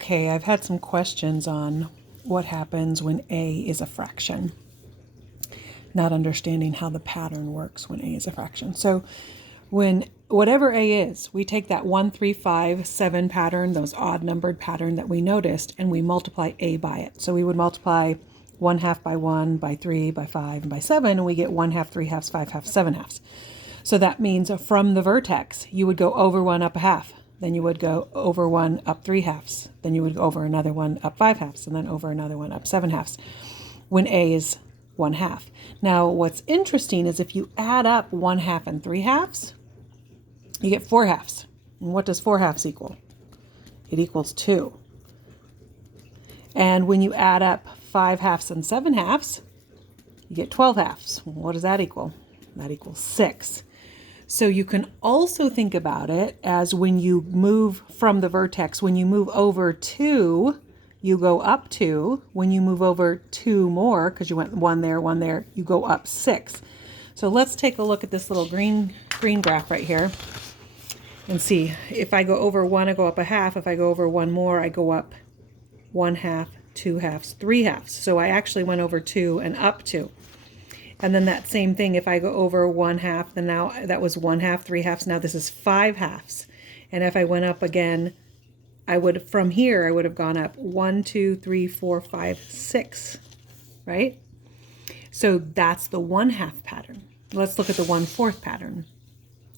Okay, I've had some questions on what happens when A is a fraction, not understanding how the pattern works when A is a fraction. So when whatever A is, we take that 1, 3, 5, 7 pattern, those odd numbered pattern that we noticed, and we multiply A by it. So we would multiply 1/2 by 1, by 3, by 5, and by 7, and we get 1/2, 3/2, 5/2, 7/2. So that means from the vertex, you would go over 1 up a half. Then you would go over 1 up 3/2. Then you would go over another one up 5/2, and then over another one up 7/2 when A is 1/2. Now, what's interesting is if you add up 1/2 and 3/2, you get 4/2. And what does 4/2 equal? It equals 2. And when you add up 5/2 and 7/2, you get 12/2. What does that equal? That equals 6. So you can also think about it as when you move from the vertex, when you move over 2, you go up 2. When you move over 2 more, because you went 1 there, you go up 6. So let's take a look at this little green graph right here and see. If I go over 1, I go up a half. If I go over 1 more, I go up 1/2, 2/2, 3/2. So I actually went over 2 and up 2. And then that same thing, if I go over 1/2, then now that was 1/2, 3/2. Now this is 5/2. And if I went up again, from here, I would have gone up 1, 2, 3, 4, 5, 6, right? So that's the 1/2 pattern. Let's look at the 1/4 pattern.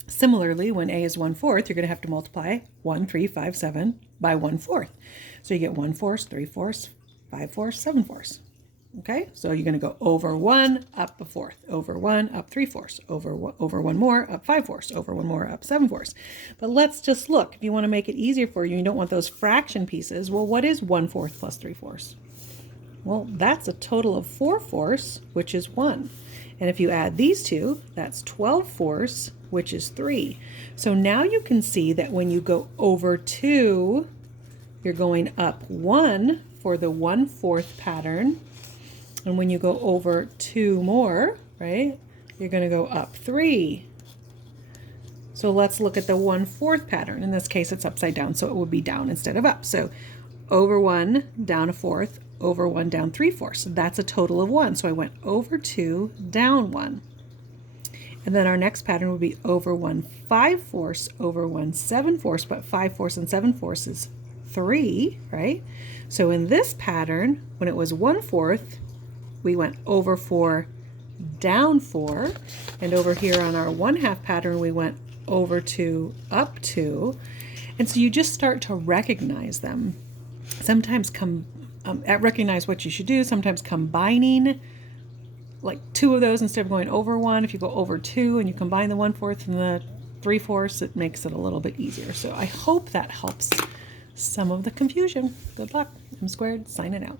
Similarly, when A is 1/4, you're going to have to multiply 1, 3, 5, 7 by 1/4. So you get 1/4, 3/4, 5/4, 7/4. Okay, so you're going to go over 1, up a fourth, over 1, up 3/4, over 1 more, up 5/4, over 1 more, up 7/4. But let's just look. If you want to make it easier for you, you don't want those fraction pieces. Well, what is 1/4 plus 3/4? Well, that's a total of 4/4, which is 1. And if you add these two, that's 12/4, which is 3. So now you can see that when you go over 2, you're going up 1 for the 1/4 pattern. And when you go over 2 more, right, you're going to go up 3. So let's look at the 1/4 pattern. In this case, it's upside down, so it would be down instead of up. So over 1, down a fourth, over 1, down 3/4. So that's a total of 1. So I went over 2, down 1. And then our next pattern would be over 1, 5/4, over 1, 7/4, but 5/4 and 7/4 is 3, right? So in this pattern, when it was 1/4, we went over 4, down 4, and over here on our 1/2 pattern, we went over 2, up 2, and so you just start to recognize them. Sometimes recognize what you should do, sometimes combining like 2 of those instead of going over 1. If you go over 2 and you combine the 1/4 and the 3/4, it makes it a little bit easier. So I hope that helps some of the confusion. Good luck. M Squared signing out.